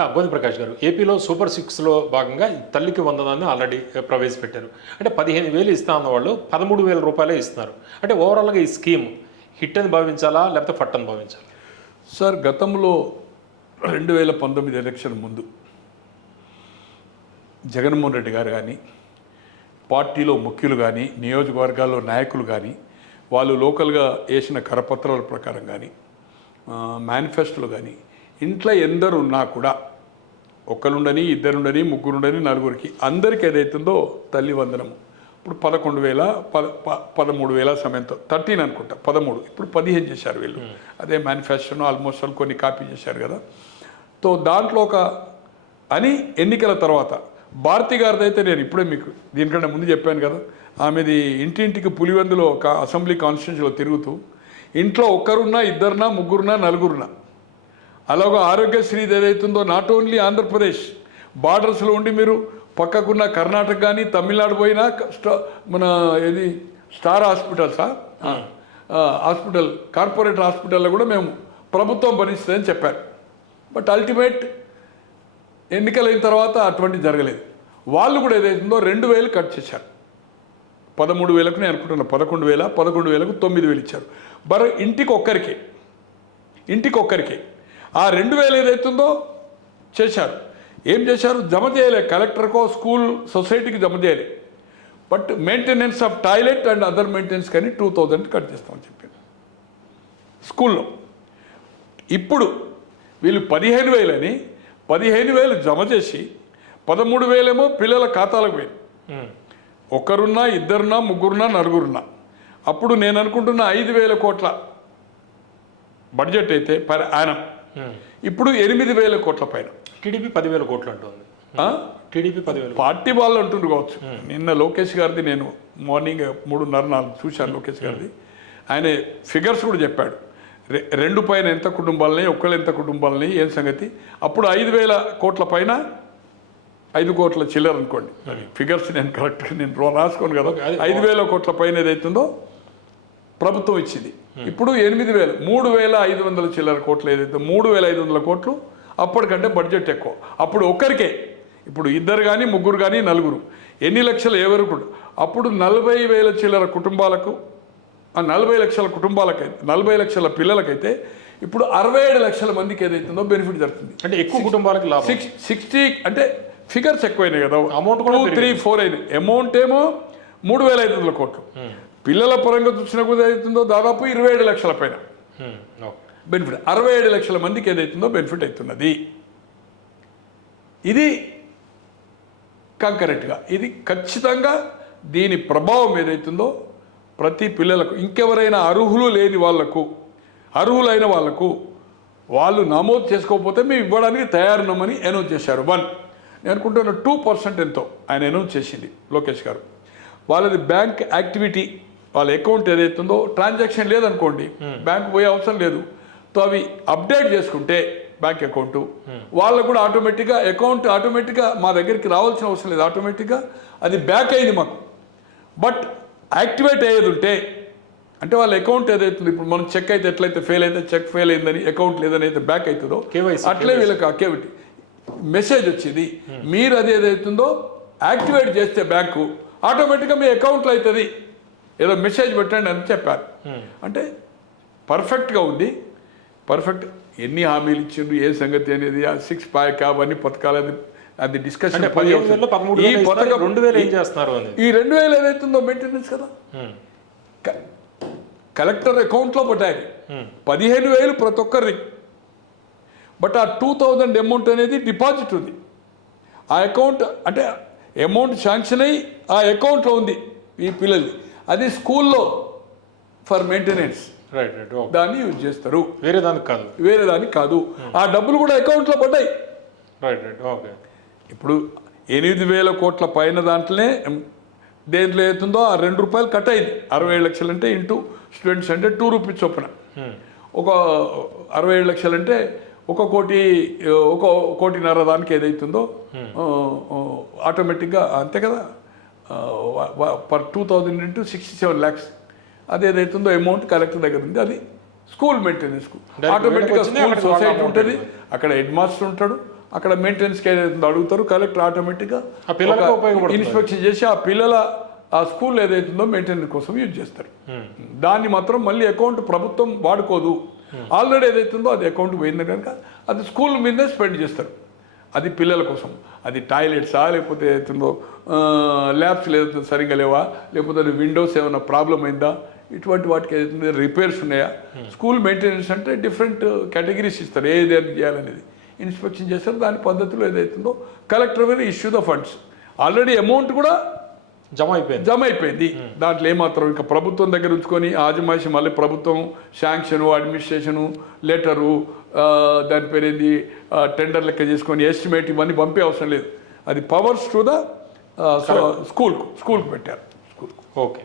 ఆ, ప్రకాష్ గారు ఏపీలో సూపర్ సిక్స్లో భాగంగా ఈ తల్లికి వందనాన్ని ఆల్రెడీ ప్రవేశపెట్టారు. అంటే పదిహేను వేలు ఇస్తా అన్న వాళ్ళు పదమూడు వేల రూపాయలే ఇస్తున్నారు. అంటే ఓవరాల్గా ఈ స్కీమ్ హిట్ అని భావించాలా లేకపోతే ఫట్ అని భావించాలా? సార్ గతంలో రెండు వేల పంతొమ్మిది ఎలక్షన్ ముందు జగన్మోహన్ రెడ్డి గారు కానీ పార్టీలో ముఖ్యులు కానీ నియోజకవర్గాల్లో నాయకులు కానీ వాళ్ళు లోకల్గా వేసిన కరపత్రాల ప్రకారం కానీ మేనిఫెస్టోలు కానీ ఇంట్లో ఎందరు ఉన్నా కూడా ఒక్కరుండని ఇద్దరుండని ముగ్గురుండని నలుగురికి అందరికి ఏదైతుందో తల్లి వందనము. ఇప్పుడు పదకొండు వేల పద ప- పదమూడు వేల సమయంతో థర్టీన్ అనుకుంటా పదమూడు. ఇప్పుడు పదిహేను చేశారు వీళ్ళు. అదే మేనిఫెస్టోను ఆల్మోస్ట్ ఆల్ కొన్ని కాపీ చేశారు కదా. సో దాంట్లో ఒక అని ఎన్నికల తర్వాత భారతి గారిది అయితే నేను ఇప్పుడే మీకు దీనికంటే ముందు చెప్పాను కదా ఆమెది ఇంటింటికి పులివెందులో ఒక అసెంబ్లీ కాన్స్టిట్యూన్సీలో తిరుగుతూ ఇంట్లో ఒక్కరున్నా ఇద్దరున్నా ముగ్గురున్నా నలుగురున్నా అలాగే ఆరోగ్యశ్రీ ఏదైతుందో నాట్ ఓన్లీ ఆంధ్రప్రదేశ్ బార్డర్స్లో ఉండి మీరు పక్కకున్న కర్ణాటక కానీ తమిళనాడు పోయినా మన ఇది స్టార్ హాస్పిటల్సా హాస్పిటల్ కార్పొరేట్ హాస్పిటల్లో కూడా మేము ప్రభుత్వం భరిస్తుందని చెప్పారు. బట్ అల్టిమేట్ ఎన్నికలైన తర్వాత అటువంటి జరగలేదు. వాళ్ళు కూడా ఏదైతుందో రెండు వేలు కట్ చేశారు. పదమూడు వేలకు నేను అనుకుంటున్నా పదకొండు వేల పదకొండు వేలకు తొమ్మిది వేలు ఇచ్చారు. బర ఇంటికి ఒక్కరికే ఇంటికి ఒక్కరికే ఆ రెండు వేలు ఏదైతుందో చేశారు. ఏం చేశారు? జమ చేయలే. కలెక్టర్కో స్కూల్ సొసైటీకి జమ చేయలే. But maintenance of toilet and other maintenance కానీ టూ థౌజండ్ కట్ చేస్తామని చెప్పారు. స్కూల్లో. ఇప్పుడు వీళ్ళు పదిహేను వేలని పదిహేను వేలు జమ చేసి పదమూడు వేలేమో పిల్లల ఖాతాలకు పోయింది. ఒకరున్నా ఇద్దరున్నా ముగ్గురున్నా నలుగురున్నా. అప్పుడు నేను అనుకుంటున్న ఐదు వేల కోట్ల బడ్జెట్ అయితే పర్ యానం ఉమ్. ఇప్పుడు ఎనిమిది వేల కోట్ల పైన. టీడీపీ పదివేల కోట్లు అంటుంది? టీడీపీ పదివేల పార్టీ వాళ్ళు అంటుండ్రు కావచ్చు. నిన్న లోకేష్ గారిది నేను మార్నింగ్ మూడున్నర నాలుగు చూశాను లోకేష్ గారిది. ఆయన ఫిగర్స్ కూడా చెప్పాడు. రెండు పైన ఎంత కుటుంబాలని ఒక్కళ్ళు ఎంత కుటుంబాలని ఏం సంగతి? అప్పుడు ఐదు వేల కోట్ల పైన ఐదు కోట్ల చిల్లర అనుకోండి. ఫిగర్స్ నేను కరెక్ట్గా నేను రాసుకోను కదా. ఐదు వేల కోట్ల పైన ఏదైతుందో ప్రభుత్వం ఇచ్చింది. ఇప్పుడు ఎనిమిది వేలు. మూడు వేల ఐదు వందల చిల్లర కోట్లు ఏదైతే మూడు వేల ఐదు వందల కోట్లు అప్పటికంటే బడ్జెట్ ఎక్కువ. అప్పుడు ఒక్కరికే. ఇప్పుడు ఇద్దరు కానీ ముగ్గురు కానీ నలుగురు. ఎన్ని లక్షలు ఎవరు కూడా అప్పుడు నలభై వేల చిల్లర కుటుంబాలకు ఆ నలభై లక్షల కుటుంబాలకైతే నలభై లక్షల పిల్లలకైతే ఇప్పుడు అరవై ఏడు లక్షల మందికి ఏదైతుందో బెనిఫిట్ జరుగుతుంది. అంటే ఎక్కువ కుటుంబాలకి లాభం. సిక్స్ సిక్స్టీ అంటే ఫిగర్స్ ఎక్కువైనాయి కదా. Amount కూడా త్రీ ఫోర్ అయినాయి. అమౌంట్ ఏమో మూడు వేల ఐదు వందల కోట్లు. పిల్లల పరంగా చూసినా కూడా ఏదైతుందో దాదాపు ఇరవై ఏడు లక్షల పైన. బెనిఫిట్. అరవై ఏడు లక్షల మందికి ఏదైతుందో బెనిఫిట్ అవుతున్నది. ఇది కంకరెంట్గా ఇది ఖచ్చితంగా దీని ప్రభావం ఏదైతుందో ప్రతి పిల్లలకు ఇంకెవరైనా అర్హులు లేని వాళ్ళకు అర్హులైన వాళ్ళకు వాళ్ళు నమోదు చేసుకోకపోతే మేము ఇవ్వడానికి తయారున్నామని అనౌన్స్ చేశారు. వన్. నేను అనుకుంటున్న టూ పర్సెంట్ ఎంతో ఆయన అనౌన్స్ చేసింది లోకేష్ గారు. వాళ్ళది బ్యాంక్ యాక్టివిటీ వాళ్ళ అకౌంట్ ఏదైతుందో ట్రాన్సాక్షన్ లేదనుకోండి బ్యాంక్ పోయే అవసరం లేదు. సో అవి అప్డేట్ చేసుకుంటే బ్యాంక్ అకౌంట్ వాళ్ళకు కూడా ఆటోమేటిక్గా అకౌంట్ ఆటోమేటిక్గా మా దగ్గరికి రావాల్సిన అవసరం లేదు. ఆటోమేటిక్గా అది బ్యాక్ అయింది మాకు. బట్ యాక్టివేట్ అయ్యేది ఉంటే అంటే వాళ్ళ అకౌంట్ ఏదైతుందో ఇప్పుడు మనం చెక్ అయితే ఎట్లయితే ఫెయిల్ అయితే చెక్ ఫెయిల్ అయిందని అకౌంట్ లేదని అయితే బ్యాక్ అవుతుందో అట్లే వీళ్ళకి అకేవిటీ మెసేజ్ వచ్చింది మీరు అది ఏదైతుందో యాక్టివేట్ చేస్తే బ్యాంకు ఆటోమేటిక్గా మీ అకౌంట్లో అవుతుంది. ఏదో మెసేజ్ పెట్టండి అని చెప్పారు. అంటే పర్ఫెక్ట్గా ఉంది. పర్ఫెక్ట్ ఎన్ని హామీలు ఇచ్చిండ్రు ఏ సంగతి అనేది ఆ సిక్స్ ప్యాక్ అవన్నీ పథకాలు అది అది డిస్కషన్ ఈ పథకం రెండు వేలు ఏం చేస్తున్నారు ఈ రెండు వేలు ఏదైతుందో మెయింటెనెన్స్ కదా? కలెక్టర్ అకౌంట్లో పడ్డాయి. పదిహేను వేలు ప్రతి ఒక్కరి బట్ ఆ టూ థౌజండ్ అమౌంట్ అనేది డిపాజిట్ ఉంది. ఆ అకౌంట్ అంటే అమౌంట్ శాంక్షన్ అయ్యి ఆ అకౌంట్లో ఉంది ఈ పిల్లలది. అది స్కూల్లో ఫర్ మెయింటెనెన్స్. రైట్ రైట్ దాన్ని యూజ్ చేస్తారు. వేరే దానికి కాదు. వేరే దానికి కాదు. ఆ డబ్బులు కూడా అకౌంట్లో పడ్డాయి. రైట్ రైట్ ఓకే ఇప్పుడు ఎనిమిది వేల కోట్ల పైన దాంట్లోనే దేంట్లో అవుతుందో ఆ రెండు రూపాయలు కట్ అయింది. అరవై ఏడు లక్షలు అంటే ఇంటూ స్టూడెంట్స్ అంటే టూ రూపీస్ చొప్పున. ఒక అరవై ఏడు లక్షలు అంటే ఒక కోటి ఒక కోటిన్నర దానికి ఏదైతుందో ఆటోమేటిక్గా అంతే కదా. Per two thousand into sixty seven lakhs అది ఏదైతుందో అమౌంట్ కలెక్టర్ దగ్గర ఉంది. అది స్కూల్ మెయింటెనెన్స్ ఆటోమేటిక్గా స్కూల్ సొసైటీ ఉంటుంది. అక్కడ హెడ్ మాస్టర్ ఉంటాడు. అక్కడ మెయింటెనెన్స్కి ఏదైతే అడుగుతారో. కలెక్టర్ ఆటోమేటిక్గా. ఇన్స్పెక్షన్ చేసి ఆ పిల్లల ఆ స్కూల్ ఏదైతుందో మెయింటెనెన్స్ కోసం యూజ్ చేస్తారు. Hmm. దాన్ని మాత్రం మళ్ళీ అకౌంట్ ప్రభుత్వం వాడుకోదు. ఆల్రెడీ ఏదైతుందో అది అకౌంట్ పోయింది కనుక అది స్కూల్ మీదే స్పెండ్ చేస్తారు. అది పిల్లల కోసం. అది టాయిలెట్సా లేకపోతే ఏదైతుందో ల్యాబ్స్ లేదా సరిగ్గా లేవా? లేకపోతే విండోస్ ఏమైనా ప్రాబ్లం అయిందా? ఇటువంటి వాటికి ఏదైతుంది రిపేర్స్ ఉన్నాయా? స్కూల్ మెయింటెనెన్స్ అంటే డిఫరెంట్ కేటగిరీస్ ఇస్తారు. ఏది ఏది చేయాలనేది. ఇన్స్పెక్షన్ చేస్తారు. దాని పద్ధతిలో ఏదైతుందో కలెక్టర్ మీద issue the funds. Already amount కూడా జమ అయిపోయింది జమ అయిపోయింది దాంట్లో ఏమాత్రం ఇంకా ప్రభుత్వం దగ్గర ఉంచుకొని ఆజమాయిషి మళ్ళీ ప్రభుత్వం శాంక్షను అడ్మినిస్ట్రేషను లెటరు దాని పేరు ఏంది టెండర్ లెక్క చేసుకొని ఎస్టిమేట్ ఇవన్నీ పంపే అవసరం లేదు. అది పవర్స్ టు ద స్కూల్కు స్కూల్కి పెట్టారు. School okay